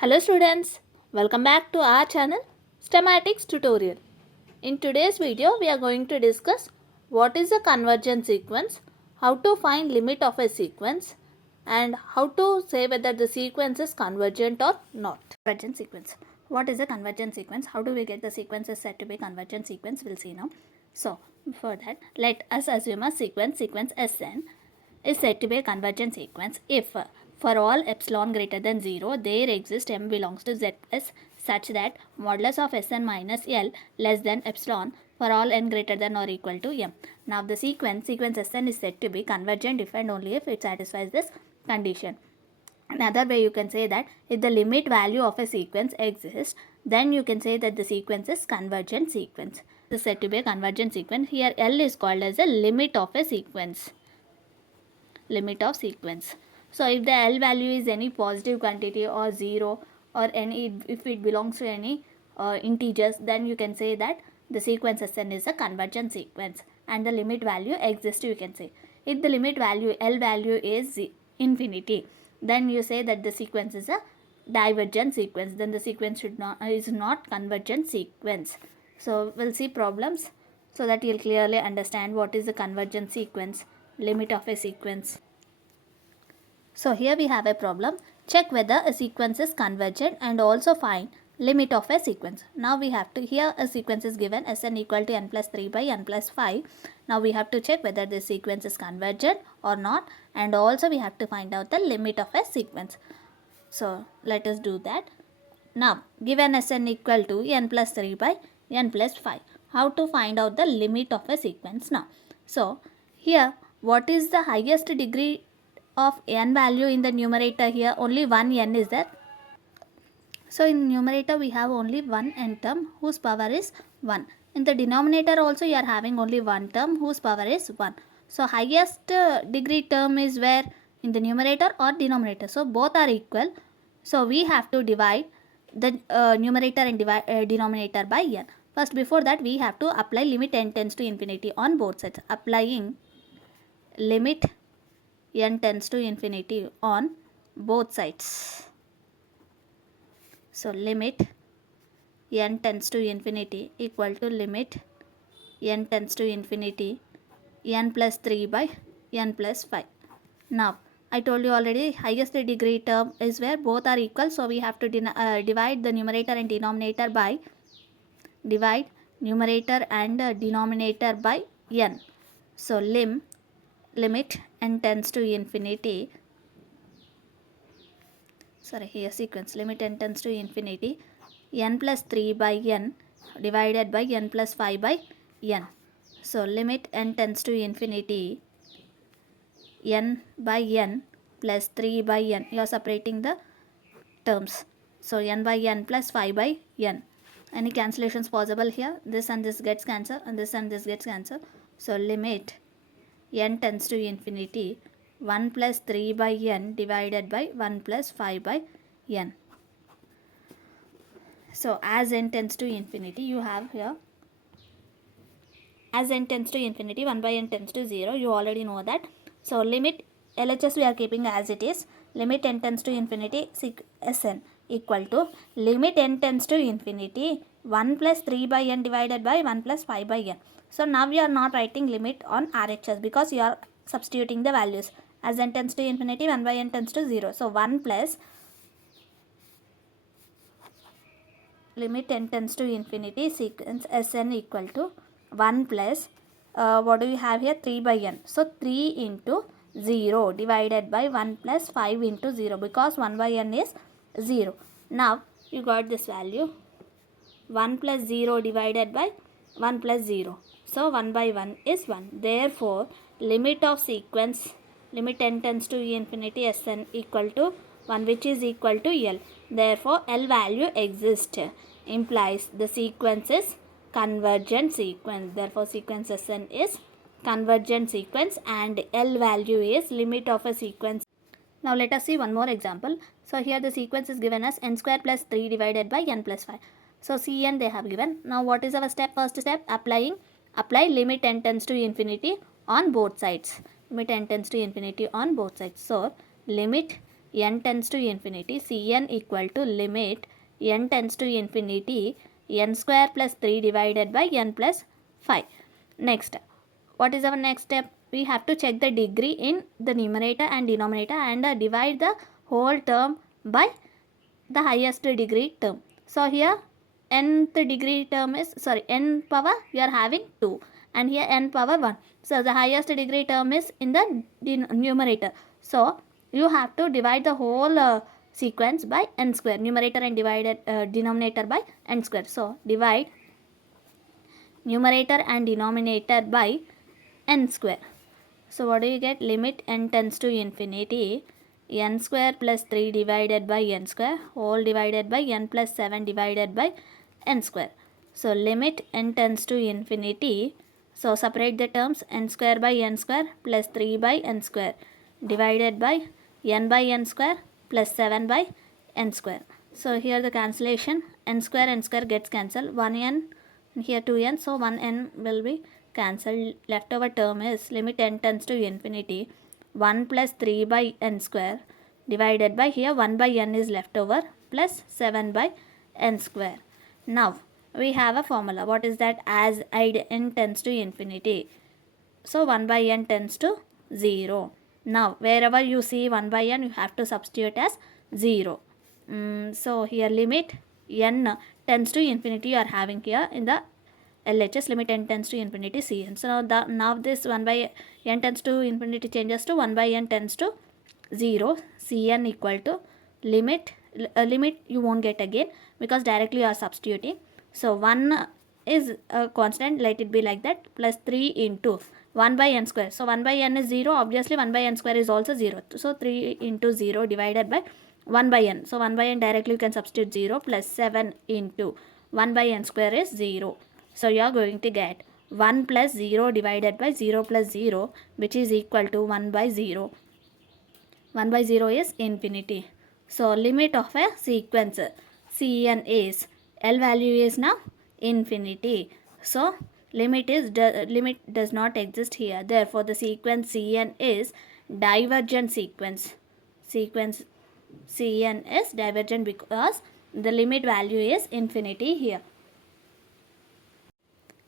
Hello students, welcome back to our channel Schematics tutorial. In today's video we are going to discuss what is a convergent sequence, how to find limit of a sequence and how to say whether the sequence is convergent or not. Convergent sequence. What is a convergent sequence? How do we get the sequence is said to be convergent sequence? We'll see now. So before that, let us assume a sequence Sn is said to be a convergent sequence if for all epsilon greater than 0 there exists m belongs to zs such that modulus of Sn minus L less than epsilon for all n greater than or equal to m. Now the sequence Sn is said to be convergent if and only if it satisfies this condition. Another way you can say that if the limit value of a sequence exists, then you can say that the sequence is convergent sequence. This is said to be a convergent sequence. Here L is called as a limit of a sequence. Limit of sequence. So if the L value is any positive quantity or 0 or any, if it belongs to any integers, then you can say that the sequence Sn is a convergent sequence and the limit value exists, you can say. If the limit value L value is infinity, then you say that the sequence is a divergent sequence, then the sequence is not convergent sequence. So we'll see problems so that you'll clearly understand what is the convergent sequence, limit of a sequence. So here we have a problem. Check whether a sequence is convergent and also find limit of a sequence. Now we have to, here a sequence is given Sn equal to n plus 3 by n plus 5. Now we have to check whether this sequence is convergent or not, and also we have to find out the limit of a sequence. So let us do that. Now given Sn equal to n plus 3 by n plus 5. How to find out the limit of a sequence now? So here what is the highest degree of n value in the numerator? Here only one n is there. So in the numerator we have only one n term whose power is 1. In the denominator also you are having only one term whose power is 1. So highest degree term is where? In the numerator or denominator. So both are equal. So we have to divide the numerator and denominator by n. First, before that we have to apply limit n tends to infinity on both sides. Applying limit n tends to infinity on both sides. So limit n tends to infinity equal to limit n tends to infinity n plus 3 by n plus 5. Now I told you already highest degree term is where both are equal. So we have to divide the numerator and denominator by denominator by n. So limit n tends to infinity, limit n tends to infinity n plus 3 by n divided by n plus 5 by n. So limit n tends to infinity n by n plus 3 by n. You are separating the terms. So n by n plus 5 by n. Any cancellations possible here? This and this gets cancelled and this gets cancelled. So limit n tends to infinity 1 plus 3 by n divided by 1 plus 5 by n. So as n tends to infinity, you have here, as n tends to infinity, 1 by n tends to 0. You already know that. So limit LHS we are keeping as it is. Limit n tends to infinity Sn equal to limit n tends to infinity 1 plus 3 by n divided by 1 plus 5 by n. So now we are not writing limit on RHS because you are substituting the values. As n tends to infinity, 1 by n tends to 0. So 1 plus limit n tends to infinity sequence Sn equal to 1 plus what do we have here? 3 by n. So 3 into 0 divided by 1 plus 5 into 0 because 1 by n is 0. Now you got this value 1 plus 0 divided by 1 plus 0. So 1 by 1 is 1. Therefore limit of sequence limit n tends to infinity Sn equal to 1, which is equal to L. Therefore L value exists, implies the sequence is convergent sequence. Therefore sequence Sn is convergent sequence and L value is limit of a sequence. Now let us see one more example. So here the sequence is given as n square plus 3 divided by n plus 5. So Cn they have given. Now what is our step? First step, apply limit n tends to infinity on both sides. Limit n tends to infinity on both sides. So limit n tends to infinity, Cn equal to limit n tends to infinity n square plus 3 divided by n plus 5. Next, what is our next step? We have to check the degree in the numerator and denominator and divide the whole term by the highest degree term. So here nth degree term is, n power you are having 2 and here n power 1. So the highest degree term is in the numerator. So you have to divide the whole sequence by n square, numerator and denominator by n square. So divide numerator and denominator by n square. So what do you get? Limit n tends to infinity, n square plus 3 divided by n square whole divided by n plus 7 divided by n square. So limit n tends to infinity. So separate the terms, n square by n square plus 3 by n square divided by n square plus 7 by n square. So here the cancellation, n square gets cancelled, 1n here 2n, so 1n will be cancelled. Leftover term is limit n tends to infinity 1 plus 3 by n square divided by, here 1 by n is left over, plus 7 by n square. Now we have a formula. What is that? As n tends to infinity, so 1 by n tends to 0. Now wherever you see 1 by n, you have to substitute as 0. So here limit n tends to infinity you are having here in the LHS, limit n tends to infinity Cn. So now this 1 by n tends to infinity changes to 1 by n tends to 0. Cn equal to limit you won't get again because directly you are substituting. So 1 is a constant, let it be like that, plus 3 into 1 by n square. So 1 by n is 0, obviously 1 by n square is also 0. So 3 into 0 divided by 1 by n. So 1 by n directly you can substitute 0, plus 7 into 1 by n square is 0. So you are going to get 1 plus 0 divided by 0 plus 0, which is equal to 1 by 0. 1 by 0 is infinity. So limit of a sequence Cn is, L value is now infinity. So limit does not exist here. Therefore the sequence Cn is divergent sequence. Sequence Cn is divergent because the limit value is infinity here.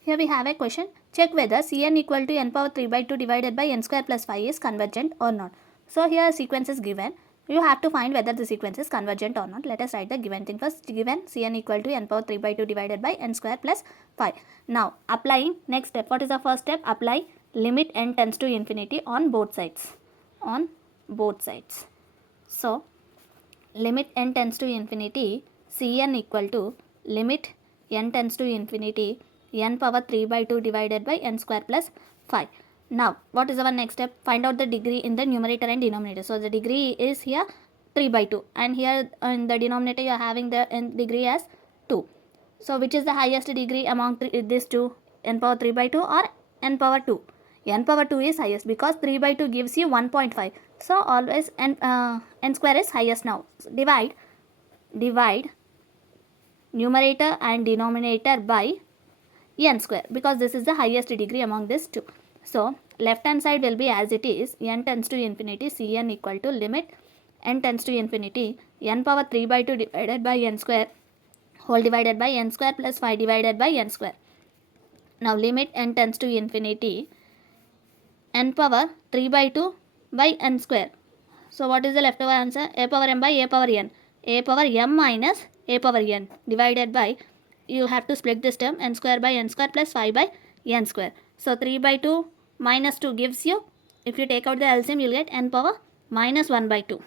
Here we have a question. Check whether Cn equal to n power 3 by 2 divided by n square plus 5 is convergent or not. So here sequence is given. You have to find whether the sequence is convergent or not. Let us write the given thing first. Given Cn equal to n power 3 by 2 divided by n square plus 5. Now applying next step. What is the first step? Apply limit n tends to infinity on both sides. On both sides. So limit n tends to infinity, Cn equal to limit n tends to infinity n power 3 by 2 divided by n square plus 5. Now what is our next step? Find out the degree in the numerator and denominator. So the degree is here 3 by 2 and here in the denominator you are having the degree as 2. So which is the highest degree among these two? N power 3 by 2 or n power 2? N power 2 is highest because 3 by 2 gives you 1.5. So always n square is highest now. So divide numerator and denominator by n square because this is the highest degree among these two. So left hand side will be as it is, n tends to infinity, Cn equal to limit n tends to infinity n power 3 by 2 divided by n square whole divided by n square plus 5 divided by n square. Now limit n tends to infinity n power 3 by 2 by n square. So what is the leftover answer? A power m by a power n. A power m minus a power n divided by, you have to split this term, n square by n square plus 5 by n square. So 3 by 2 minus 2 gives you, if you take out the LCM, you will get n power minus 1 by 2.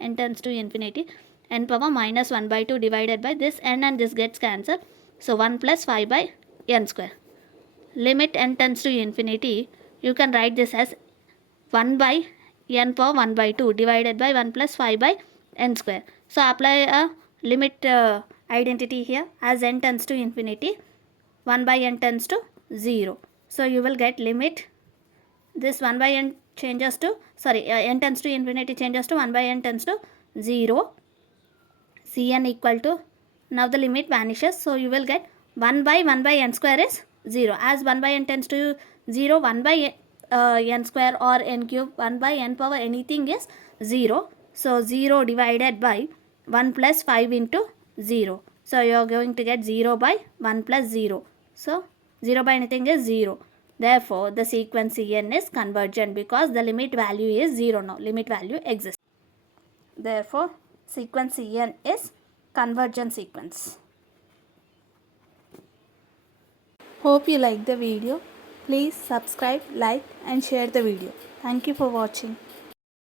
N tends to infinity, n power minus 1 by 2 divided by this n and this gets cancelled. So 1 plus 5 by n square. Limit n tends to infinity, you can write this as 1 by n power 1 by 2 divided by 1 plus 5 by n square. So apply a limit identity here, as n tends to infinity 1 by n tends to 0. So you will get limit, this 1 by n changes to, n tends to infinity changes to 1 by n tends to 0. Cn equal to, now the limit vanishes, so you will get 1 by n square is 0. As 1 by n tends to 0, 1 by n square or n cube, 1 by n power anything is 0. So 0 divided by 1 plus 5 into 0. So you are going to get 0 by 1 plus 0. So 0 by anything is 0. Therefore, the sequence Cn is convergent because the limit value is 0 now. Limit value exists. Therefore, sequence Cn is convergent sequence. Hope you like the video. Please subscribe, like and share the video. Thank you for watching.